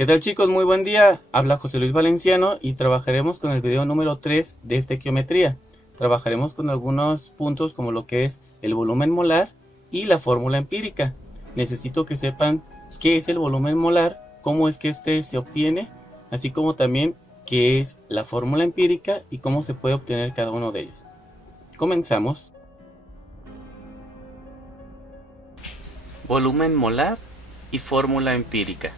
¿Qué tal chicos? Muy buen día. Habla José Luis Valenciano y trabajaremos con el video número 3 de estequiometría. Trabajaremos con algunos puntos como lo que es el volumen molar y la fórmula empírica. Necesito que sepan qué es el volumen molar, cómo es que este se obtiene, así como también qué es la fórmula empírica y cómo se puede obtener cada uno de ellos. Comenzamos. Volumen molar y fórmula empírica.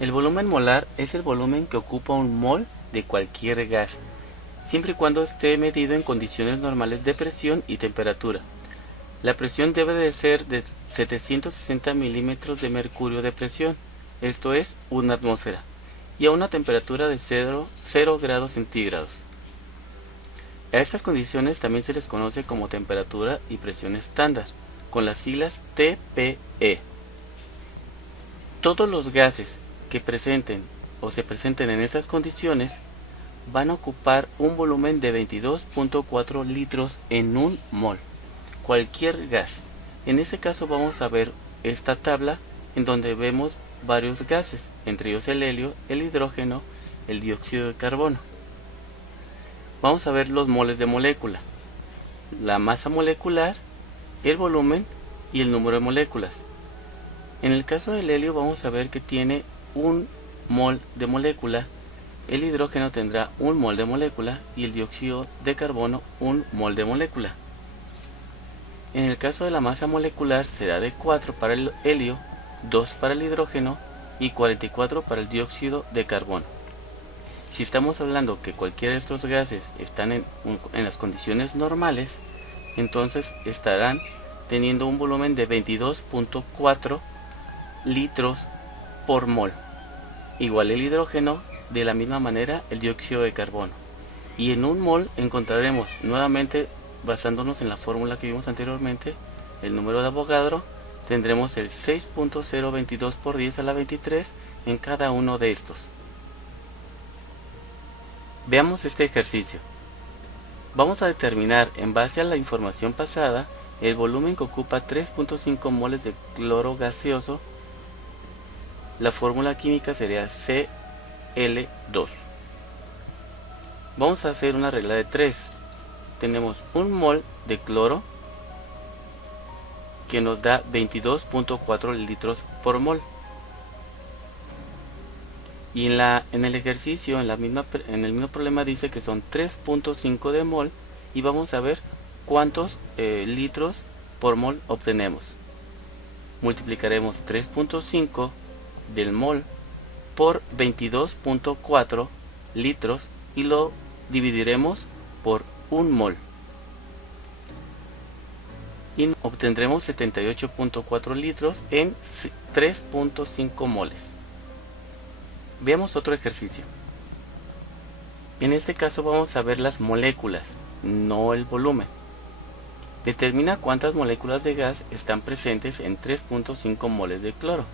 El volumen molar es el volumen que ocupa un mol de cualquier gas, siempre y cuando esté medido en condiciones normales de presión y temperatura. La presión debe de ser de 760 milímetros de mercurio de presión, esto es, una atmósfera, y a una temperatura de 0 grados centígrados. A estas condiciones también se les conoce como temperatura y presión estándar, con las siglas TPE. Todos los gases que presenten o se presenten en estas condiciones van a ocupar un volumen de 22.4 litros en un mol. Cualquier gas. En este caso vamos a ver esta tabla en donde vemos varios gases, entre ellos el helio, el hidrógeno, el dióxido de carbono. Vamos a ver los moles de molécula, la masa molecular, el volumen y el número de moléculas. En el caso del helio vamos a ver que tiene un mol de molécula, el hidrógeno tendrá un mol de molécula y el dióxido de carbono un mol de molécula. En el caso de la masa molecular será de 4 para el helio, 2 para el hidrógeno y 44 para el dióxido de carbono. Si estamos hablando que cualquiera de estos gases están en las condiciones normales, entonces estarán teniendo un volumen de 22.4 litros por mol. Igual el hidrógeno, de la misma manera el dióxido de carbono. Y en un mol encontraremos nuevamente, basándonos en la fórmula que vimos anteriormente, el número de Avogadro, tendremos el 6.022 por 10 a la 23 en cada uno de estos. Veamos este ejercicio. Vamos a determinar, en base a la información pasada, el volumen que ocupa 3.5 moles de cloro gaseoso. La fórmula química sería Cl2. Vamos a hacer una regla de 3. Tenemos un mol de cloro que nos da 22.4 litros por mol. Y en el ejercicio, en el mismo problema dice que son 3.5 de mol y vamos a ver cuántos litros por mol obtenemos. Multiplicaremos 3.5 del mol por 22.4 litros y lo dividiremos por un mol y obtendremos 78.4 litros en 3.5 moles. Veamos otro ejercicio. En este caso vamos a ver las moléculas, no el volumen. Determina cuántas moléculas de gas están presentes en 3.5 moles de cloro.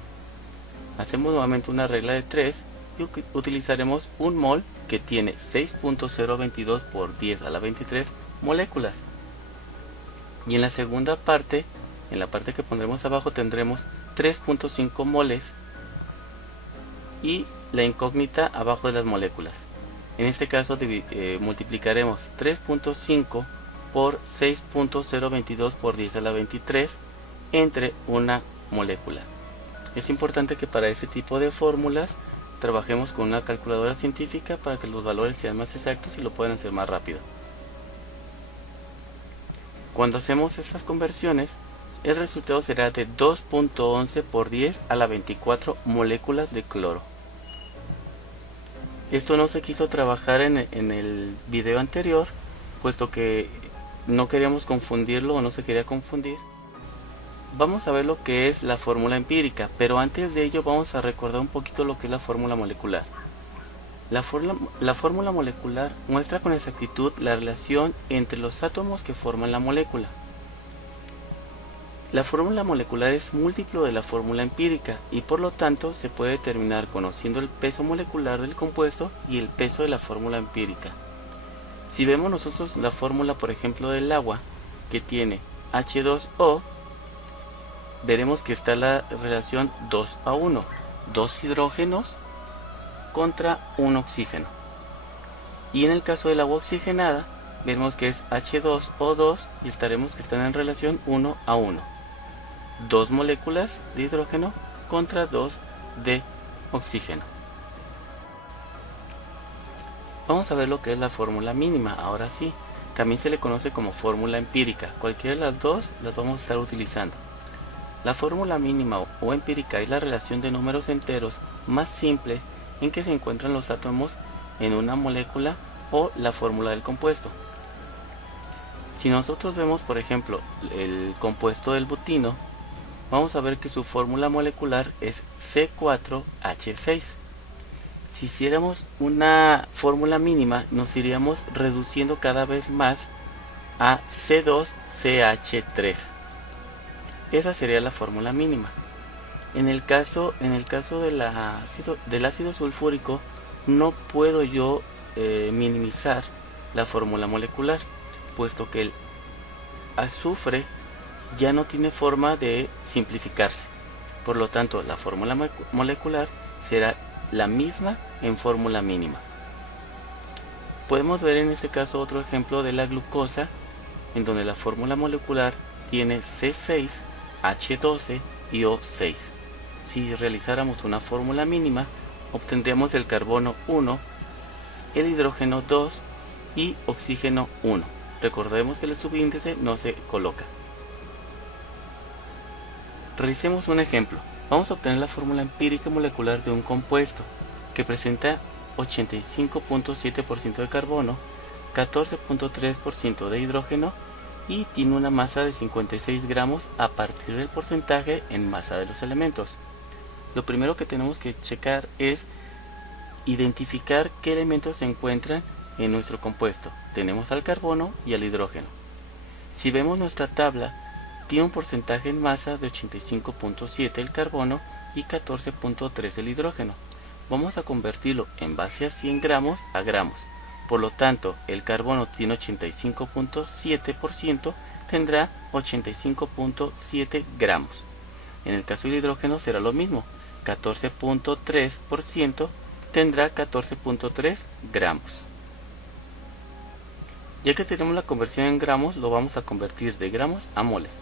Hacemos nuevamente una regla de 3 y utilizaremos un mol que tiene 6.022 por 10 a la 23 moléculas. Y en la segunda parte, en la parte que pondremos abajo, tendremos 3.5 moles y la incógnita abajo de las moléculas. En este caso multiplicaremos 3.5 por 6.022 por 10 a la 23 entre una molécula. Es importante que para este tipo de fórmulas trabajemos con una calculadora científica para que los valores sean más exactos y lo puedan hacer más rápido. Cuando hacemos estas conversiones, el resultado será de 2.11 por 10 a la 24 moléculas de cloro. Esto no se quiso trabajar en el video anterior, puesto que no queríamos confundirlo o no se quería confundir. Vamos a ver lo que es la fórmula empírica, pero antes de ello vamos a recordar un poquito lo que es la fórmula molecular. La fórmula molecular muestra con exactitud la relación entre los átomos que forman la molécula. La fórmula molecular es múltiplo de la fórmula empírica y por lo tanto se puede determinar conociendo el peso molecular del compuesto y el peso de la fórmula empírica. Si vemos nosotros la fórmula, por ejemplo, del agua, que tiene H2O, veremos que está la relación 2:1, 2 hidrógenos contra un oxígeno. Y en el caso del agua oxigenada, vemos que es H2O2 y estaremos que están en relación 1:1. 2 moléculas de hidrógeno contra 2 de oxígeno. Vamos a ver lo que es la fórmula mínima, ahora sí. También se le conoce como fórmula empírica. Cualquiera de las dos las vamos a estar utilizando. La fórmula mínima o empírica es la relación de números enteros más simple en que se encuentran los átomos en una molécula o la fórmula del compuesto. Si nosotros vemos, por ejemplo, el compuesto del butino, vamos a ver que su fórmula molecular es C4H6. Si hiciéramos una fórmula mínima, nos iríamos reduciendo cada vez más a C2CH3. Esa sería la fórmula mínima. En el caso del ácido sulfúrico, no puedo yo minimizar la fórmula molecular, puesto que el azufre ya no tiene forma de simplificarse. Por lo tanto, la fórmula molecular será la misma en fórmula mínima. Podemos ver en este caso otro ejemplo de la glucosa, en donde la fórmula molecular tiene C6H12 y O6. Si realizáramos una fórmula mínima, obtendríamos el carbono 1, el hidrógeno 2 y oxígeno 1. Recordemos que el subíndice no se coloca. Realicemos un ejemplo. Vamos a obtener la fórmula empírica molecular de un compuesto que presenta 85.7% de carbono, 14.3% de hidrógeno y tiene una masa de 56 gramos a partir del porcentaje en masa de los elementos. Lo primero que tenemos que checar es identificar qué elementos se encuentran en nuestro compuesto. Tenemos al carbono y al hidrógeno. Si vemos nuestra tabla, tiene un porcentaje en masa de 85.7 el carbono y 14.3 el hidrógeno. Vamos a convertirlo en base a 100 gramos a gramos. Por lo tanto, el carbono tiene 85.7%, tendrá 85.7 gramos. En el caso del hidrógeno será lo mismo, 14.3% tendrá 14.3 gramos. Ya que tenemos la conversión en gramos, lo vamos a convertir de gramos a moles.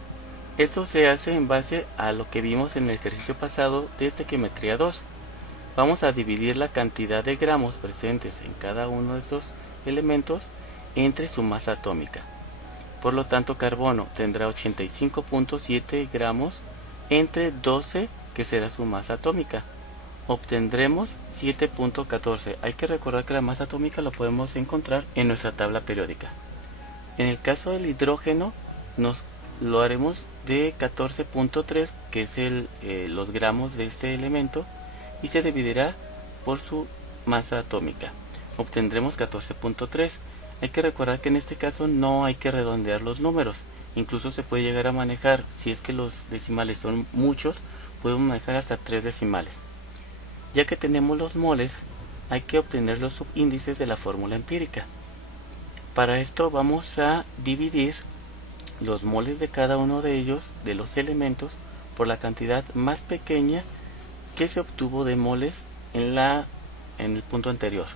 Esto se hace en base a lo que vimos en el ejercicio pasado de estequiometría 2. Vamos a dividir la cantidad de gramos presentes en cada uno de estos elementos entre su masa atómica. Por lo tanto, carbono tendrá 85.7 gramos entre 12, que será su masa atómica. Obtendremos 7.14. Hay que recordar que la masa atómica lo podemos encontrar en nuestra tabla periódica. En el caso del hidrógeno, lo haremos de 14.3, que es los gramos de este elemento, y se dividirá por su masa atómica. Obtendremos 14.3. Hay que recordar que en este caso no hay que redondear los números. Incluso se puede llegar a manejar, si es que los decimales son muchos, podemos manejar hasta 3 decimales. Ya que tenemos los moles, hay que obtener los subíndices de la fórmula empírica. Para esto vamos a dividir los moles de cada uno de ellos, de los elementos, por la cantidad más pequeña que se obtuvo de moles en el punto anterior.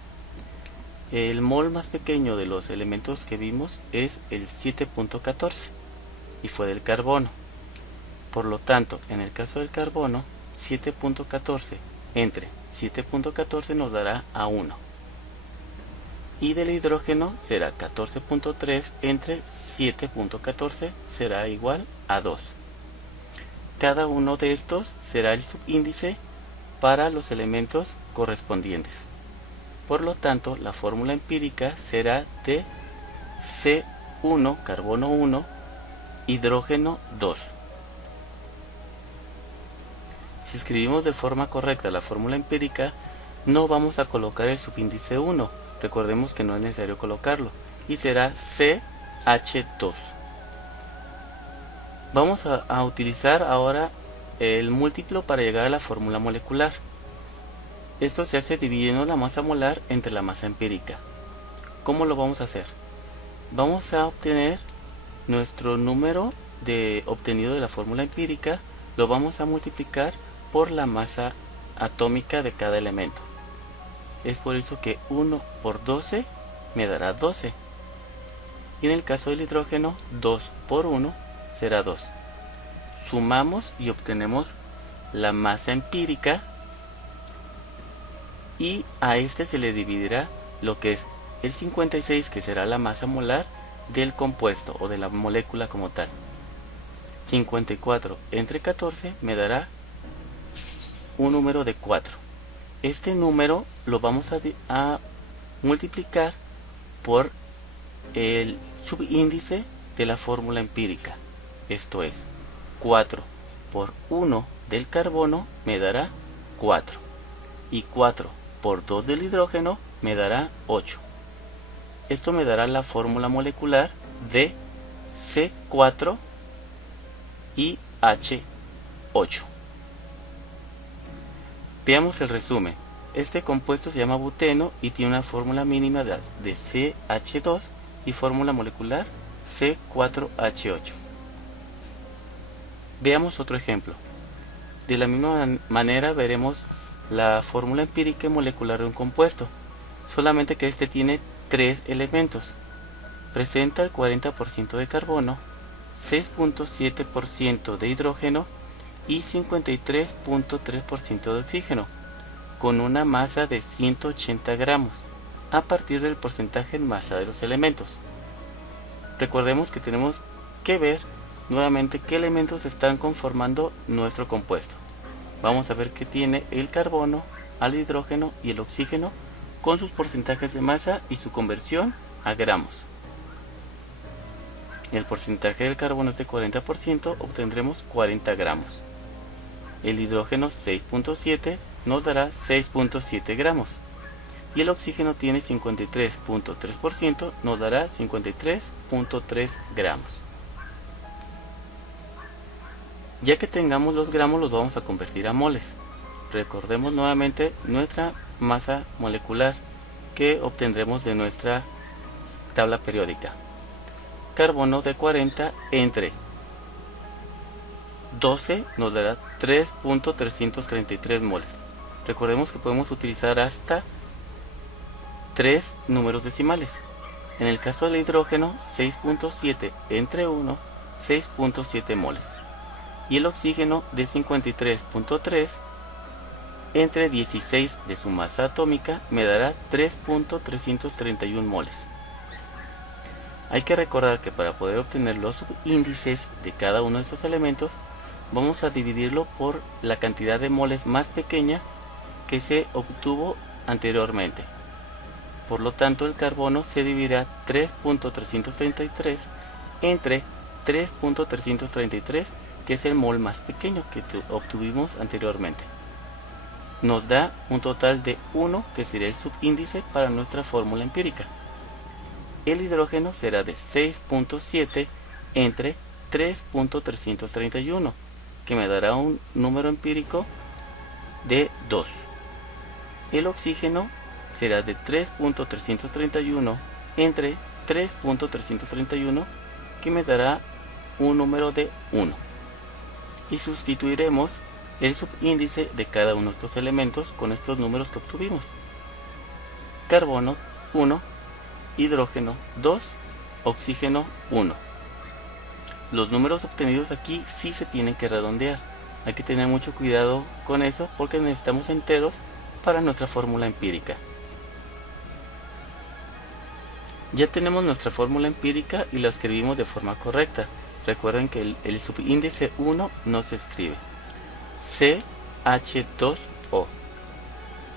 El mol más pequeño de los elementos que vimos es el 7.14 y fue del carbono. Por lo tanto, en el caso del carbono, 7.14 entre 7.14 nos dará a 1. Y del hidrógeno será 14.3 entre 7.14 será igual a 2. Cada uno de estos será el subíndice para los elementos correspondientes. Por lo tanto, la fórmula empírica será de C1, carbono 1, hidrógeno 2. Si escribimos de forma correcta la fórmula empírica, no vamos a colocar el subíndice 1. Recordemos que no es necesario colocarlo. Y será CH2. Vamos a utilizar ahora el múltiplo para llegar a la fórmula molecular. Esto se hace dividiendo la masa molar entre la masa empírica. ¿Cómo lo vamos a hacer? Vamos a obtener nuestro número obtenido de la fórmula empírica lo vamos a multiplicar por la masa atómica de cada elemento. Es por eso que 1 por 12 me dará 12. Y en el caso del hidrógeno, 2 por 1 será 2. Sumamos y obtenemos la masa empírica, y a este se le dividirá lo que es el 56, que será la masa molar del compuesto o de la molécula como tal. 54 entre 14 me dará un número de 4. Este número lo vamos a multiplicar por el subíndice de la fórmula empírica. Esto es 4 por 1 del carbono me dará 4. Y 4 por 2 del hidrógeno me dará 8. Esto me dará la fórmula molecular de C4 y H8. Veamos el resumen. Este compuesto se llama buteno y tiene una fórmula mínima de CH2 y fórmula molecular C4H8. Veamos otro ejemplo. De la misma manera veremos la fórmula empírica y molecular de un compuesto, solamente que este tiene 3 elementos. Presenta el 40% de carbono, 6.7% de hidrógeno y 53.3% de oxígeno, con una masa de 180 gramos, a partir del porcentaje en masa de los elementos. Recordemos que tenemos que ver nuevamente qué elementos están conformando nuestro compuesto. Vamos a ver que tiene el carbono, al hidrógeno y el oxígeno con sus porcentajes de masa y su conversión a gramos. El porcentaje del carbono es de 40%, obtendremos 40 gramos. El hidrógeno 6.7 nos dará 6.7 gramos. Y el oxígeno tiene 53.3%, nos dará 53.3 gramos. Ya que tengamos los gramos, los vamos a convertir a moles. Recordemos nuevamente nuestra masa molecular que obtendremos de nuestra tabla periódica. Carbono de 40 entre 12 nos dará 3.333 moles. Recordemos que podemos utilizar hasta 3 números decimales. En el caso del hidrógeno, 6.7 entre 1, 6.7 moles. Y el oxígeno de 53.3 entre 16 de su masa atómica me dará 3.331 moles. Hay que recordar que para poder obtener los subíndices de cada uno de estos elementos, vamos a dividirlo por la cantidad de moles más pequeña que se obtuvo anteriormente. Por lo tanto, el carbono se dividirá 3.333 entre 3.333, que es el mol más pequeño que obtuvimos anteriormente. Nos da un total de 1, que sería el subíndice para nuestra fórmula empírica. El hidrógeno será de 6.7 entre 3.331, que me dará un número empírico de 2. El oxígeno será de 3.331 entre 3.331, que me dará un número de 1. Y sustituiremos el subíndice de cada uno de estos elementos con estos números que obtuvimos. Carbono 1, hidrógeno 2, oxígeno 1. Los números obtenidos aquí sí se tienen que redondear. Hay que tener mucho cuidado con eso porque necesitamos enteros para nuestra fórmula empírica. Ya tenemos nuestra fórmula empírica y la escribimos de forma correcta. Recuerden que el subíndice 1 no se escribe. CH2O.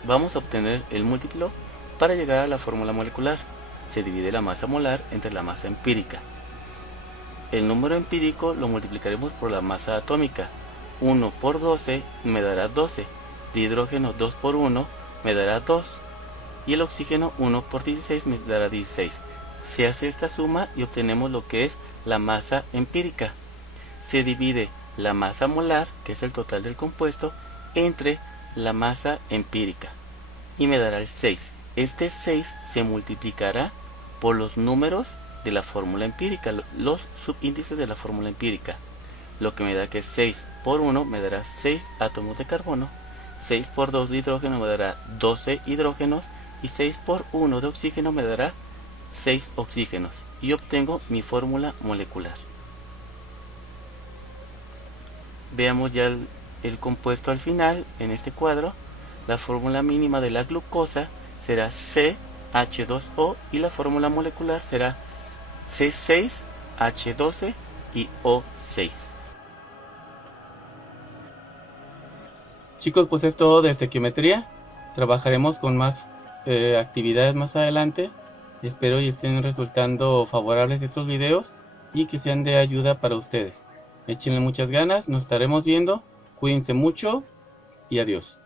Vamos a obtener el múltiplo para llegar a la fórmula molecular. Se divide la masa molar entre la masa empírica. El número empírico lo multiplicaremos por la masa atómica. 1 por 12 me dará 12. De hidrógeno 2 por 1 me dará 2. Y el oxígeno 1 por 16 me dará 16. Se hace esta suma y obtenemos lo que es la masa empírica. Se divide la masa molar, que es el total del compuesto, entre la masa empírica y me dará el 6. Este 6 se multiplicará por los números de la fórmula empírica, los subíndices de la fórmula empírica. lo que me da que 6 por 1 me dará 6 átomos de carbono, 6 por 2 de hidrógeno me dará 12 hidrógenos y 6 por 1 de oxígeno me dará 6 oxígenos y obtengo mi fórmula molecular. Veamos ya el compuesto al final en este cuadro. La fórmula mínima de la glucosa será CH2O y la fórmula molecular será C6H12 y O6. Chicos, pues es todo de estequiometría. Trabajaremos con más actividades más adelante. Espero y estén resultando favorables estos videos y que sean de ayuda para ustedes. Échenle muchas ganas, nos estaremos viendo. Cuídense mucho y adiós.